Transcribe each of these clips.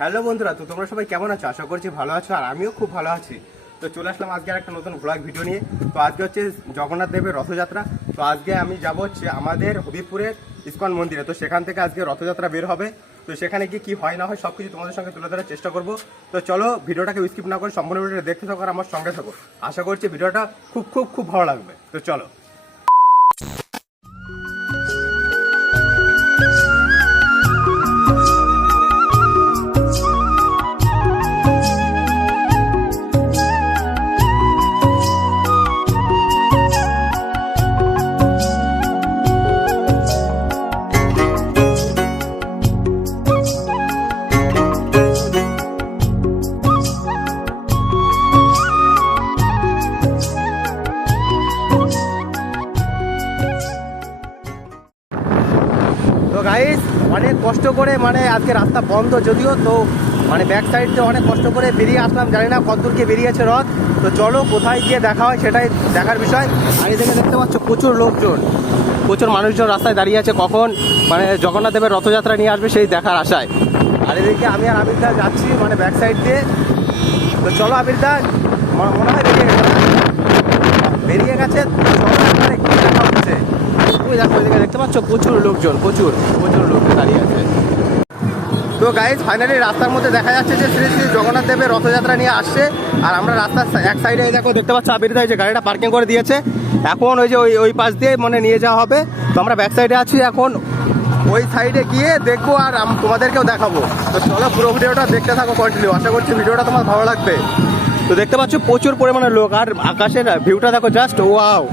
Hello বন্ধুরা, তো তোমরা সবাই কেমন আছো? আশা করছি ভালো আছো, আর আমিও খুব ভালো আছি। তো চলে আসলাম আজকে একটা নতুন ব্লগ ভিডিও নিয়ে। তো আজকে হচ্ছে জগন্নাথ দেবের রথযাত্রা। তো আজকে আমি যাব হচ্ছে আমাদের হবিবপুরের ইসকন মন্দিরে। তো সেখান থেকে আজকে রথযাত্রা বের হবে। তো সেখানে গিয়ে কী হয় না হয় সব কিছু তোমাদের সঙ্গে তুলে ধরার চেষ্টা করব। তো চলো ভিডিওটাকে স্কিপ না করে সম্পূর্ণ ভিডিওটা দেখতে থাকো আর আমার সঙ্গে থাকো। আশা করছি ভিডিওটা খুব খুব খুব ভালো লাগবে। তো চলো। তো গাইস, অনেক কষ্ট করে আজকে রাস্তা বন্ধ যদিও, তো ব্যাক সাইড দিয়ে অনেক কষ্ট করে বেরিয়ে আসলাম। জানি না কতদূর গিয়ে বেরিয়েছে রথ। তো চলো কোথায় গিয়ে দেখা হয় সেটাই দেখার বিষয়। আর এদিকে দেখতে পাচ্ছ প্রচুর লোকজন, প্রচুর মানুষজন রাস্তায় দাঁড়িয়ে আছে কখন জগন্নাথ দেবের রথযাত্রা নিয়ে আসবে সেই দেখার আশায়। আর এদিকে আমি আর আবির দা যাচ্ছি ব্যাক সাইড দিয়ে। তো চলো আবির দা, মনে হয় বেরিয়ে গেছে। দেখা হচ্ছে ওই দেখো, ওইদিকে দেখতে পাচ্ছ প্রচুর লোকজন, প্রচুর লোক দাঁড়িয়ে আছে। তো গাইজ ফাইনালি রাস্তার মধ্যে দেখা যাচ্ছে যে শ্রী শ্রী জগন্নাথ দেবের রথযাত্রা নিয়ে আসছে। আর আমরা রাস্তার এক সাইডে দেখো দেখতে পাচ্ছ আবির দা যে গাড়িটা পার্কিং করে দিয়েছে। এখন ওই যে ওই পাশ দিয়ে নিয়ে যাওয়া হবে। তো আমরা ব্যাক সাইডে আছি, এখন ওই সাইডে গিয়ে দেখবো আর তোমাদেরকেও দেখাবো। তো চলো পুরো ভিডিওটা দেখতে থাকো কন্টিনিউ। আশা করছি ভিডিওটা তোমার ভালো লাগবে। তো দেখতে পাচ্ছ প্রচুর পরিমাণে লোক, আর আকাশের ভিউটা দেখো জাস্ট ওয়াও।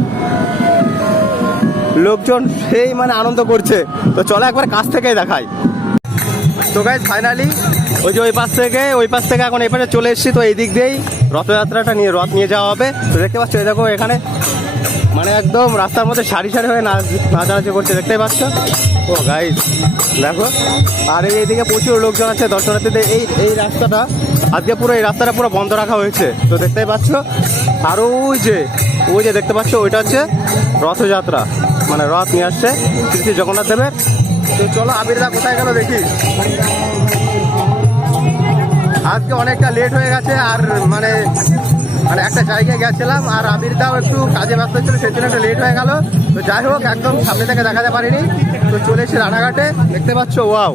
লোকজন সেই আনন্দ করছে। তো চলো একবার কাছ থেকেই দেখাই। তো গাইজ ফাইনালি ওই যে ওই পাশ থেকে এখন এপারে চলে এসেছি। তো এই দিক দিয়েই রথযাত্রাটা রথ নিয়ে যাওয়া হবে। তো দেখতে পাচ্ছ এই দেখো এখানে একদম রাস্তার মধ্যে সারি হয়ে নাচানাচি করছে, দেখতেই পাচ্ছ। ও গাইজ দেখো, আর এইদিকে প্রচুর লোকজন আছে দর্শনার্থীদের। এই রাস্তাটা আজকে পুরো এই রাস্তাটা পুরো বন্ধ রাখা হয়েছে। তো দেখতেই পাচ্ছ। আর ওই যে দেখতে পাচ্ছ ওইটা হচ্ছে রথযাত্রা, রথ নিয়ে আসছে শ্রী শ্রী জগন্নাথ দেবের। তো চলো আবিরদা কোথায় গেল দেখি। আজকে অনেকটা লেট হয়ে গেছে, আর একটা জায়গায় গেছিলাম আর আবিরদাও একটু কাজে ব্যস্ত ছিল, সেই জন্য একটু লেট হয়ে গেল। তো যাই হোক, একদম সামনে থেকে দেখাতে পারিনি। তো চলে এসেছি রানাঘাটে, দেখতে পাচ্ছ ওয়াও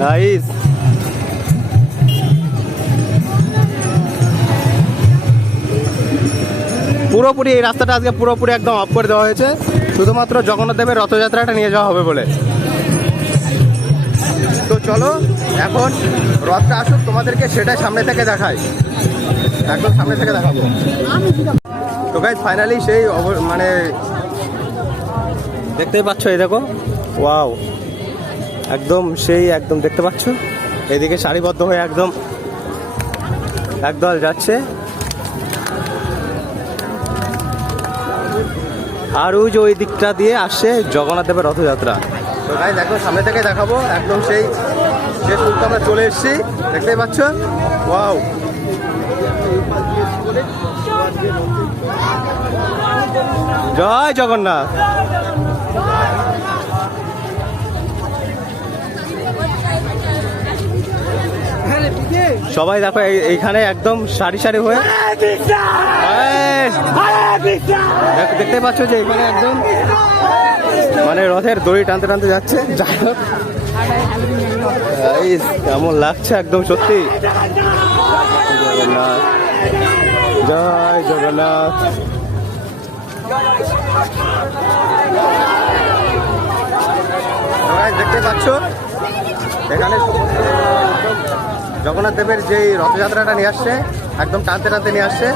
গাইস। পুরোপুরি এই রাস্তাটা আজকে পুরোপুরি একদম অফ করে দেওয়া হয়েছে, শুধুমাত্র জগন্নাথ দেবের রথযাত্রাটা নিয়ে যাওয়া হবে বলে। তো চলো এখন রথটা আসুক, তোমাদেরকে সেটাই সামনে থেকে দেখাই, একদম সামনে থেকে দেখাবো। তো গাইস ফাইনালি সেই দেখতেই পাচ্ছ, এই দেখো ওয়াও, একদম সেই একদম দেখতে পাচ্ছ এইদিকে সারিবদ্ধ হয়ে একদল যাচ্ছে। আর ওই যে ওই দিকটা দিয়ে আসছে জগন্নাথ দেবের রথযাত্রা। তো ভাই দেখো সামনে থেকে দেখাবো, একদম সেই শেষ মুহূর্তে আমরা চলে এসেছি, দেখতেই পাচ্ছ ওয়াও। জয় জগন্নাথ। সবাই দেখো এইখানে একদম সারি হয়ে দেখতে পাচ্ছ যে এখানে একদম রথের দড়ি টানতে টানতে যাচ্ছে। যাই হোক কেমন লাগছে একদম সত্যি। জগন্নাথ, জয় জগন্নাথ। দেখতে পাচ্ছ এখানে জগন্নাথ দেবের যে রথযাত্রাটা নিয়ে আসছে, একদম টানতে টানতে নিয়ে আসছে।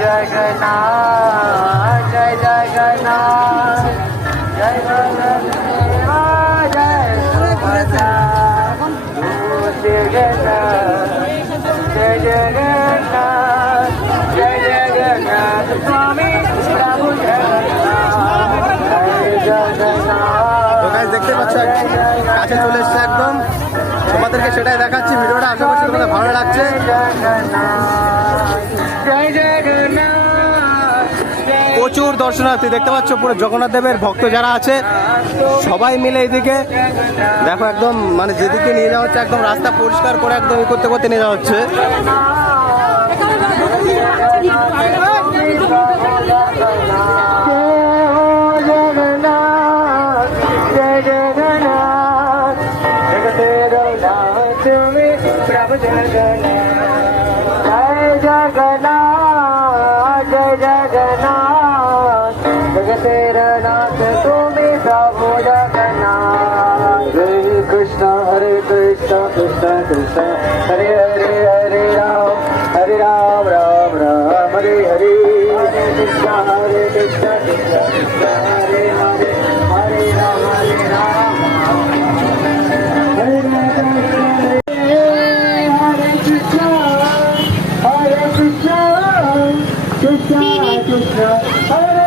জগন্নাথ, জয় জগন্নাথ, জয় জগন্নাথ। কাছে চলে এসছে একদম, তোমাদেরকে সেটাই দেখাচ্ছি। ভিডিওটা আশা করছি তোমাদের ভালো লাগছে। প্রচুর দর্শনার্থী দেখতে পাচ্ছ, পুরো জগন্নাথ দেবের ভক্ত যারা আছে সবাই মিলে এইদিকে দেখো, একদম মানে যেদিকে নিয়ে যাওয়া হচ্ছে একদম রাস্তা পরিষ্কার করে একদম করতে করতে নিয়ে যাওয়া হচ্ছে। Krishna Krishna Hare Hare Hare Ram Ram Ram Hare Hare Krishna Krishna Krishna Hare Hare Hare Ram Hare Krishna Krishna Krishna Hare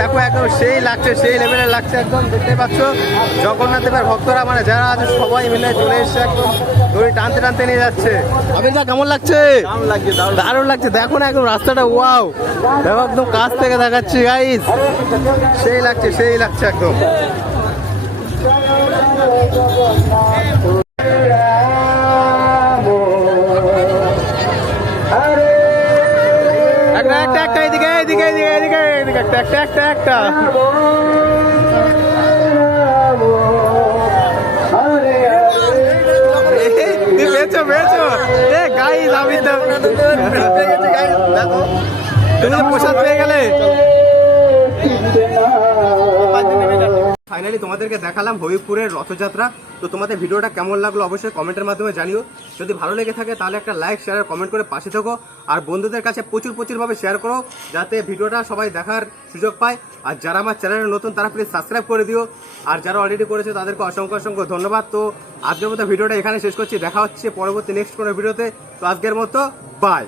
দেখো একদম সেই লাগছে, সেই লেভেলের লাগছে একদম, দেখতে পাচ্ছ জগন্নাথ দেবের ভক্তরা মানে যারা আছে সবাই মিলে চলে এসছে, একদম দড়ি টানতে টানতে নিয়ে যাচ্ছে। আবিরদা কেমন লাগছে? দারুণ লাগছে। দেখো না একদম রাস্তাটা, ওয়াও, দেখো একদম কাছ থেকে দেখাচ্ছি গাইস, সেই লাগছে, সেই লাগছে একদম। একটা এদিকে এদিকে এদিকে এদিকে এদিকে একটা বেচো বেচো এ গাইস, আমি তো তুমি তো প্রসাদ পেয়ে গেলে। ফাইনালি তোমাদেরকে দেখালাম হবিবপুরের রথযাত্রা। তো তোমাদের ভিডিওটা কেমন লাগলো অবশ্যই কমেন্টের মাধ্যমে জানিও। যদি ভালো লেগে থাকে তাহলে একটা লাইক, শেয়ার আর কমেন্ট করে পাশে থেকো, আর বন্ধুদের কাছে প্রচুরভাবে শেয়ার করো যাতে ভিডিওটা সবাই দেখার সুযোগ পায়। আর যারা আমার চ্যানেলে নতুন তারা প্লিজ সাবস্ক্রাইব করে দিও, আর যারা অলরেডি করেছে তাদেরকে অসংখ্য ধন্যবাদ। তো আজকের মতো ভিডিওটা এখানে শেষ করছি, দেখা হচ্ছে পরবর্তী নেক্সট কোনো ভিডিওতে। তো আজকের মতো বাই।